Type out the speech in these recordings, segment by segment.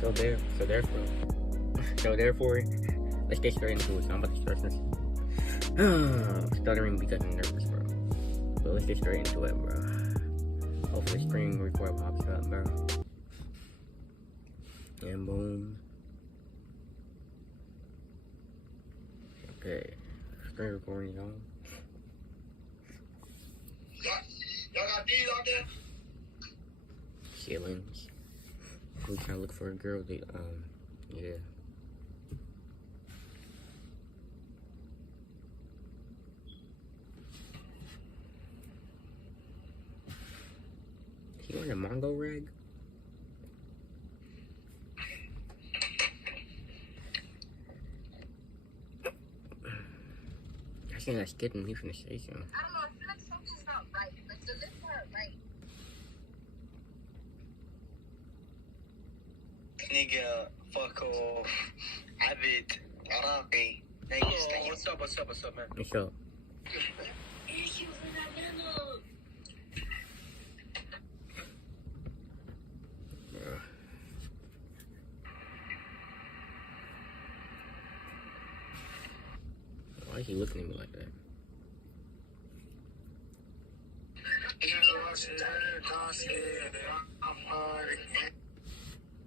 So therefore, let's get straight into it. So I'm about to start this. Stuttering because I'm nervous, bro. So let's get straight into it, bro. Hopefully screen record pops up, bro. And boom. Okay. Screen recording on. Y'all got these out there? Chillin. We trying to look for a girl that, yeah. He wearing a Mongo rig? I seen that skip and he finna say something. I don't know, I feel like something's not right. Like, the lips aren't right. Nigga, fuck off. Abid, Araqi. Oh, what's up, man? What's up? Why is he looking at me like that?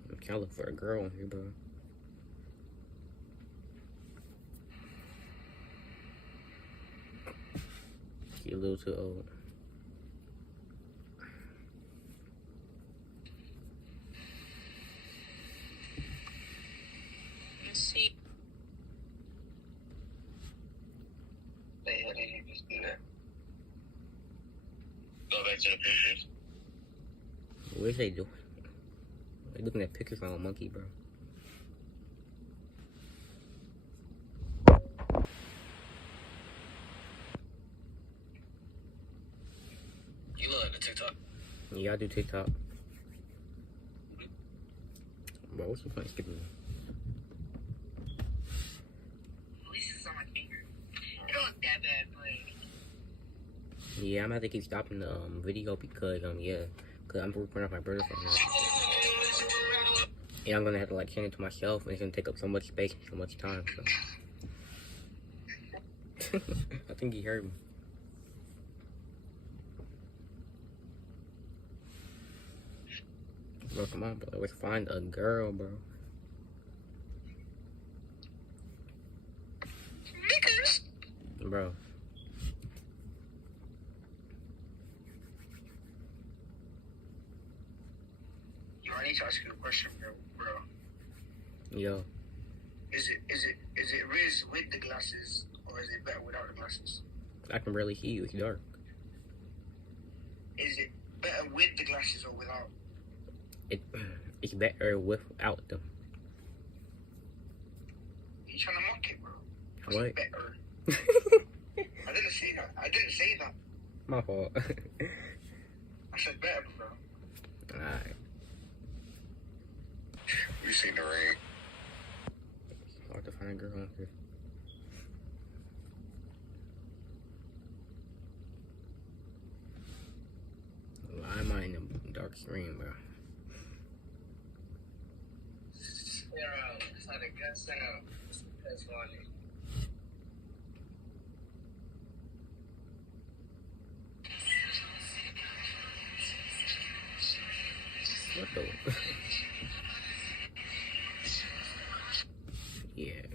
I'm trying to look for a girl in here, bro. She a little too old. Let's see. Go back to the pictures. What is they doing? They looking at pictures from a monkey, bro. You look at the TikTok. Yeah, I do TikTok. Bro, what's the point of skipping? At least it's on my finger. It don't look that bad, but... Yeah, I'm gonna have to keep stopping the video because cause I'm recording off my brother's phone now. And I'm gonna have to like change it to myself, and it's gonna take up so much space and so much time. So I think he heard me. Bro, come on, bro. Let's find a girl, bro. Bro. I need to ask you a question, bro. Yo. Is it Riz with the glasses, or is it better without the glasses? I can barely see you. It's dark. Is it better with the glasses or without? It's better without them. You trying to mock it, bro? What? Better. I didn't say that. My fault. I said better, bro. Alright. You seen the ring? Hard to find a girl on here. Why am I in a dark screen, bro? It's not a good sound. That's funny. What the? Yeah.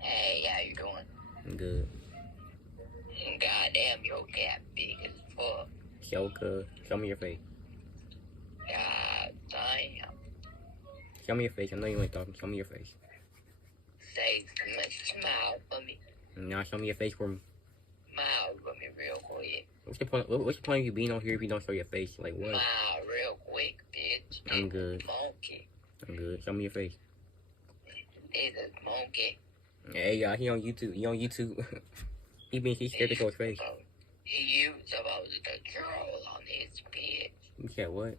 Hey, how you doing? I'm good. Goddamn, your cat big as fuck. Show me your face. God damn. Show me your face. I know you ain't talking. Show me your face. Say smile for me. Now show me your face for me. Smile for me real quick. What's the point? What's the point of you being on here if you don't show your face? Like what? Smile real quick, bitch. I'm good. Monkey. I'm good. Show me your face. It's a monkey. Hey, he on YouTube. He on YouTube. He's scared to show his face. You supposed to control on his bitch. You said what?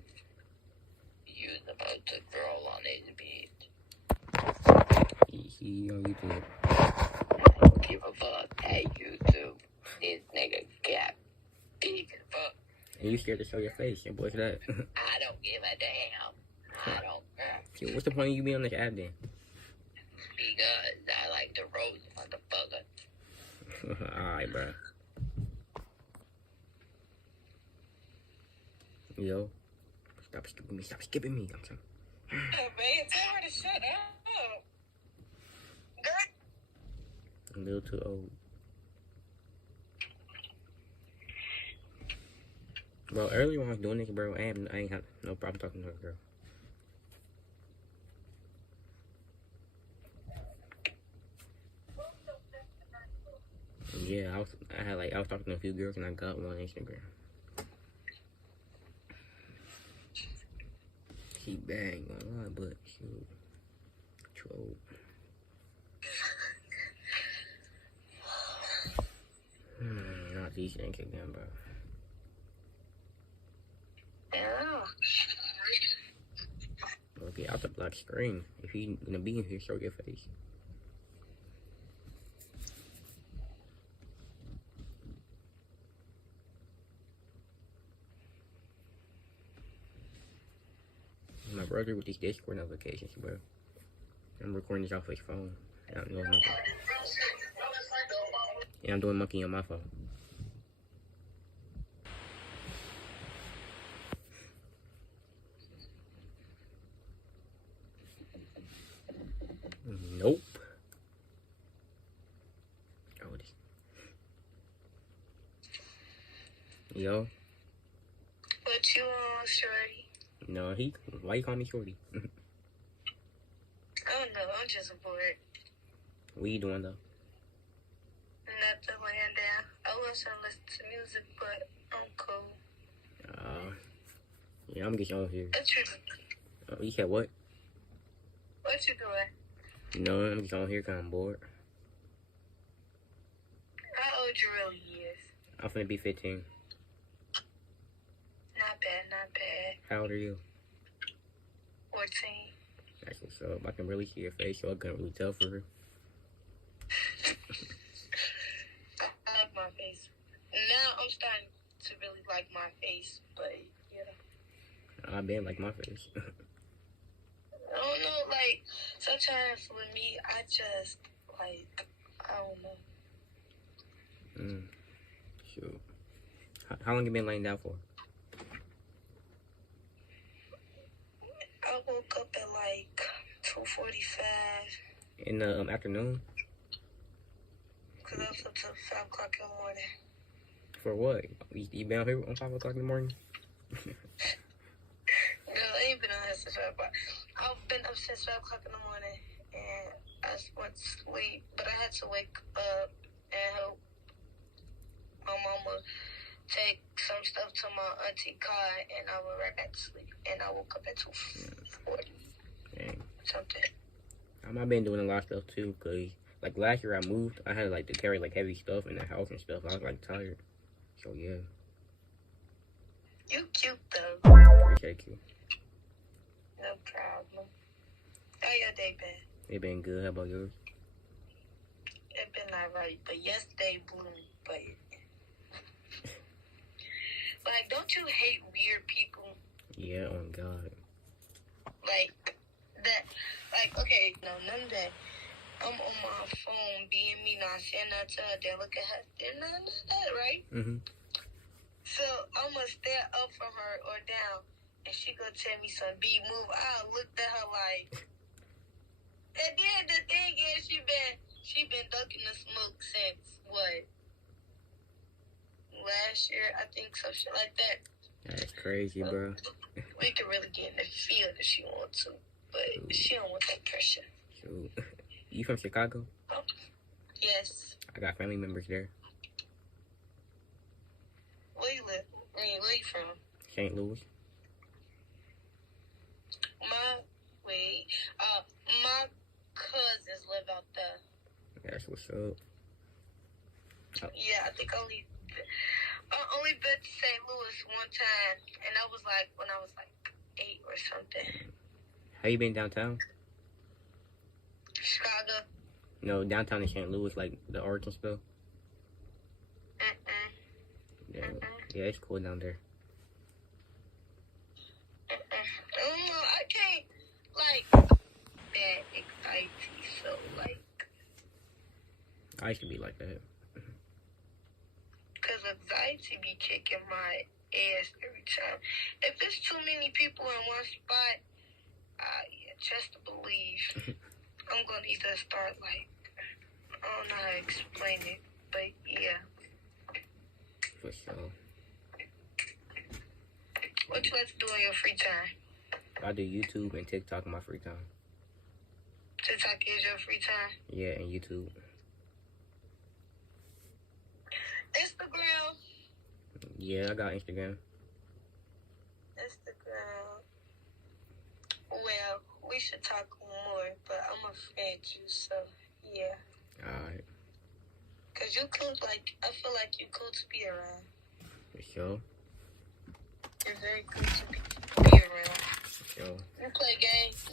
You supposed to control on his bitch. He on YouTube. Give a fuck. Hey, YouTube. This nigga got big And you scared to show your face. And what's that? I don't give a damn. I don't care. Shit, what's the point of you being on this app then? Because I like to roast motherfucker. Alright, bro. Yo. Stop skipping me. Stop skipping me. I'm sorry. Oh, man, tell her to shut up. Girl. I'm a little too old. Bro, earlier when I was doing this, bro, I ain't have no problem talking to a girl. Yeah, I was talking to a few girls and I got one on Instagram. She bang a lot, but shoot, too old. Not these things again, bro. Yeah. Okay, out the black screen. If you gonna be in here, show your face. My brother with these Discord notifications, bro. I'm recording this off his phone. I don't know. And I'm doing monkey on my phone. Nope. Oh, this. Yo. What you want, shorty? No, why you call me shorty? I don't know. I'm just bored. What you doing though? Nothing laying down. I was gonna listen to music, but I'm cool. Yeah, I'm gonna get you on here. What you You said what? What you doing? No, I'm just on here because I'm bored. How old you really is? I'm finna be 15. Not bad, not bad. How old are you? 14. That's what's up. I can really see your face, so I couldn't really tell for her. I like my face. Now I'm starting to really like my face, but yeah. I've been like my face. I don't know, like, sometimes with me, I just, like, I don't know. Shoot. How long you been laying down for? I woke up at, like, 2:45. In the afternoon? Because I was up till 5 o'clock in the morning. For what? You been out here on 5 o'clock in the morning? No, I ain't been on here since 5 o'clock. I've been up since 5 o'clock in the morning, and I went to sleep, but I had to wake up and help my mama take some stuff to my auntie car, and I went right back to sleep, and I woke up at 2:40. Dang. Something. I've been doing a lot of stuff too, cause like last year I moved, I had like to carry like heavy stuff in the house and stuff. I was like tired, so yeah. You cute though. Appreciate you. No problem. How your day been? It been good. How about yours? It been alright, but yesterday blew me. But like, don't you hate weird people? Yeah, oh God. Like that. Like, okay, no, none of that. I'm on my phone being me, not saying that to her. Then look at her. Then none of that, right? So I'm gonna stare up from her or down, and she gonna tell me some B move. I looked at her like. And then the thing is, she been ducking the smoke since what? Last year, I think, some shit like that. That's crazy, bro. We could really get in the field if she wants to, but she don't want that pressure. Shoot. You from Chicago? Yes. I got family members there. Where you live? Where you from? St. Louis. My cousins live out there. That's what's up. Yeah, I think I only been to St. Louis one time, and that was like when I was like 8 or something. Have you been downtown? Chicago. No, downtown in St. Louis, like the arts and stuff. Yeah, yeah, it's cool down there. I used to be like that. Because anxiety be kicking my ass every time. If there's too many people in one spot, yeah, just to believe, I'm going to either start, like, I don't know how to explain it, but yeah. For sure. What you like to do in your free time? I do YouTube and TikTok in my free time. TikTok is your free time? Yeah, and YouTube. Instagram. Yeah, I got Instagram. Well, we should talk more, but I'm afraid you, so yeah. Alright. Cause you cool, like, I feel like you cool to be around. For sure. You're very cool to be around. For sure. You play games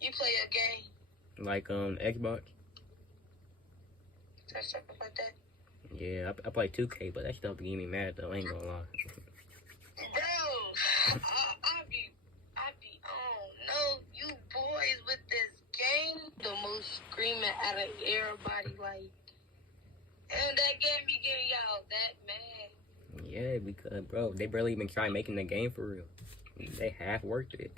you play a game? Like, Xbox? Or something like that? Yeah, I play 2K, but that stuff be getting me mad, though. I ain't gonna lie. Bro, I be on. No, you boys with this game, the most screaming out of everybody, like, and that game be getting y'all that mad. Yeah, because, bro, they barely even try making the game for real. They half worked it.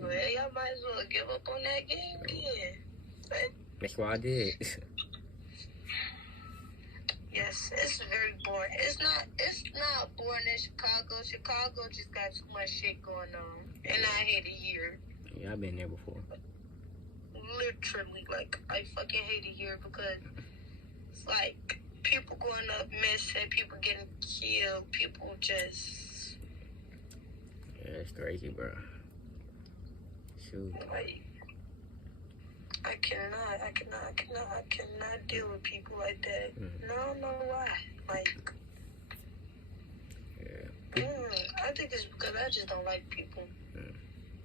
Well, y'all might as well give up on that game then. But That's why I did. yes, it's very boring. It's not boring in Chicago. Chicago just got too much shit going on. And I hate it here. Yeah, I've been there before. Literally, like, I fucking hate it here because it's like people going up missing, people getting killed, people just... Yeah, it's crazy, bro. Shoot. Like, I cannot deal with people like that. No, I don't know why. Like, yeah. I think it's because I just don't like people.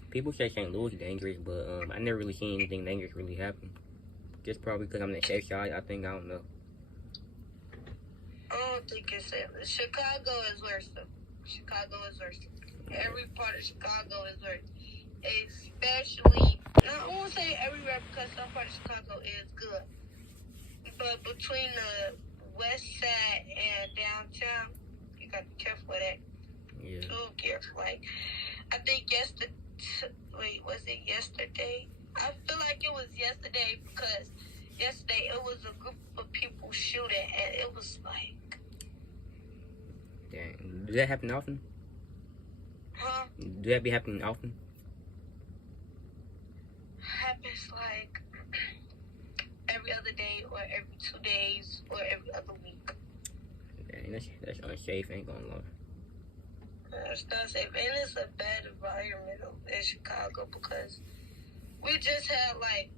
People say St. Louis is dangerous, but I never really seen anything dangerous really happen. Just probably because I'm in the safe side. I don't know. I don't think it's it. Chicago is worse. Chicago is worse. Every part of Chicago is worse. Especially, I won't say everywhere because some part of Chicago is good. But between the west side and downtown, you got to be careful with that. Yeah. Too careful. Like, I think was it yesterday? I feel like it was yesterday because yesterday it was a group of people shooting and it was like... Dang. Does that happen often? Huh? Do that be happening often? Happens like every other day or every 2 days or every other week. Dang, that's unsafe, ain't gonna lie. It's not safe. And it's a bad environment in Chicago because we just had like,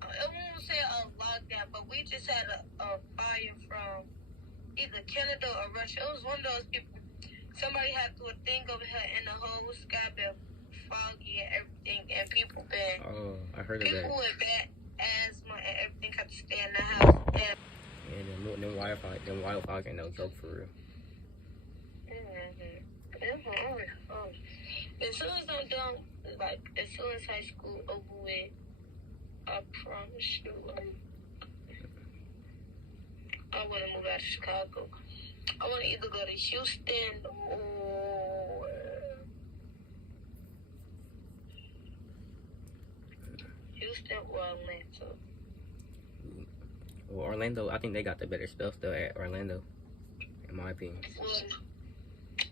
I won't say a lockdown, but we just had a fire from either Canada or Russia. It was one of those people, somebody had to a thing over here and the whole sky been foggy and everything, and people been... Oh, I heard of that. People with bad asthma and everything have to stay in the house. And yeah, them wildfires ain't no joke for real. As soon as I'm done, like, as soon as high school over with, I promise you, I want to move out of Chicago. I want to either go to Houston or... Houston or Atlanta. Well, Orlando, I think they got the better stuff though at Orlando, in my opinion. Florida.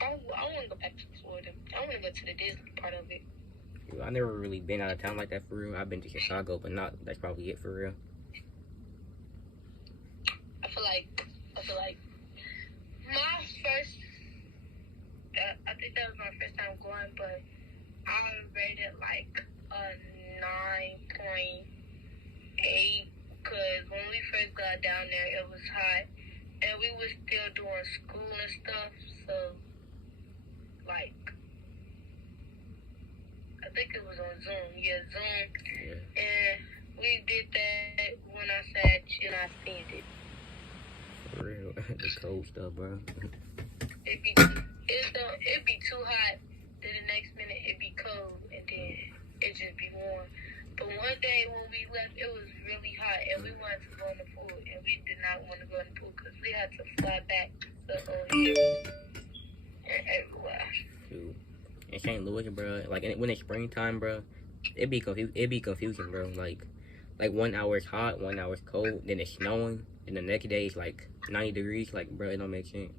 I want to go back to Florida. I want to go to the Disney part of it. I never really been out of town like that for real. I've been to Chicago, but that's probably it for real. I feel like my first, I think that was my first time going, but I rated like a 9.8 because when we first got down there, it was hot and we were still doing school and stuff, so like, I think it was on Zoom. Yeah, Zoom. Yeah. And we did that when I said Chillin, I seen it. For real. The cold stuff, bro. It'd be too hot, then the next minute it'd be cold, and then it it just be warm. But one day when we left, it was really hot, and we wanted to go in the pool, and we did not want to go in the pool because we had to fly back to and everywhere. Dude. In St. Louis, bro, like when it's springtime, bro, it be confusing, bro. Like 1 hour it's hot, 1 hour it's cold, then it's snowing, and the next day it's like 90 degrees. Like, bro, it don't make sense.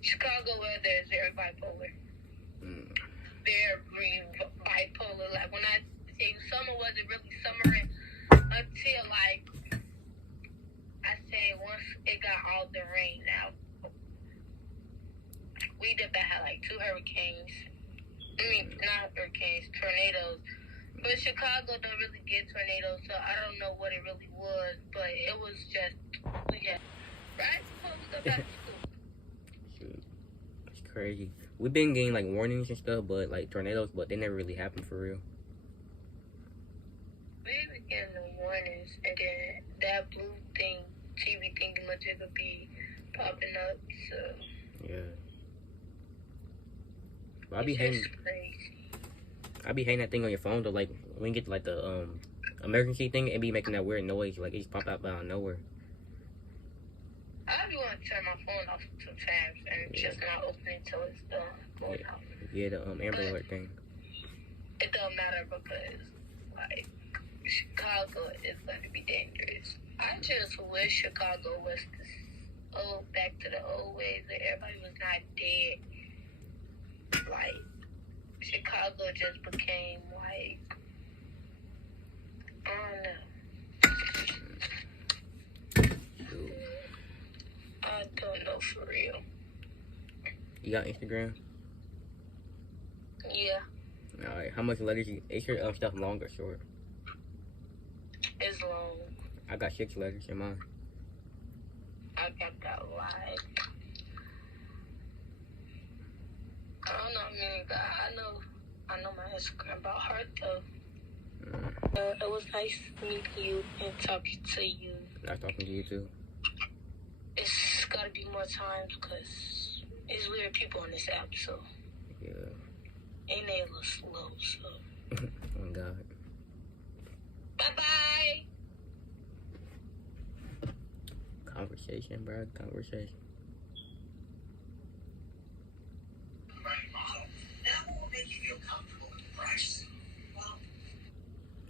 Chicago weather is very bipolar. Very bipolar. Like when I say summer wasn't really summering until like I say once it got all the rain out. We did that had like 2 hurricanes. I mean, not hurricanes, tornadoes. But Chicago don't really get tornadoes, so I don't know what it really was. But it was just, right before we go back to school. Shoot. It's crazy. We've been getting like warnings and stuff, but like tornadoes, but they never really happen for real. We were getting the warnings, and then that blue thing, TV thing, much it would be popping up, so. Yeah. I be hating that thing on your phone though. Like when you get like the emergency thing, it be making that weird noise. Like it just pop out of nowhere. I be wanting to turn my phone off sometimes and just not open it until it's done going off. Yeah, the Amber Alert thing. It don't matter because like Chicago is going to be dangerous. I just wish Chicago was back to the old ways where everybody was not dead. Like, Chicago just became, like, I don't know. I don't know for real. You got Instagram? Yeah. Alright, how much letters is your stuff long or short? It's long. I got 6 letters in mine. I got that live. I don't know, I know my Instagram about heart though. It was nice meeting you and talking to you. Nice talking to you too. It's gotta be more times because it's weird people on this app, so. Yeah. And they a little slow, so. Oh God. Bye-bye. Conversation, bro. Conversation.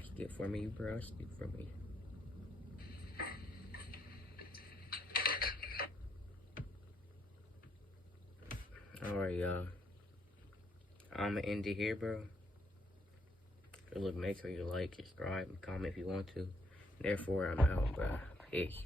Speak for me, bro. Speak for me. Alright, y'all. I'ma end it here, bro. So look, make sure you like, subscribe, and comment if you want to. Therefore, I'm out, bro. Peace.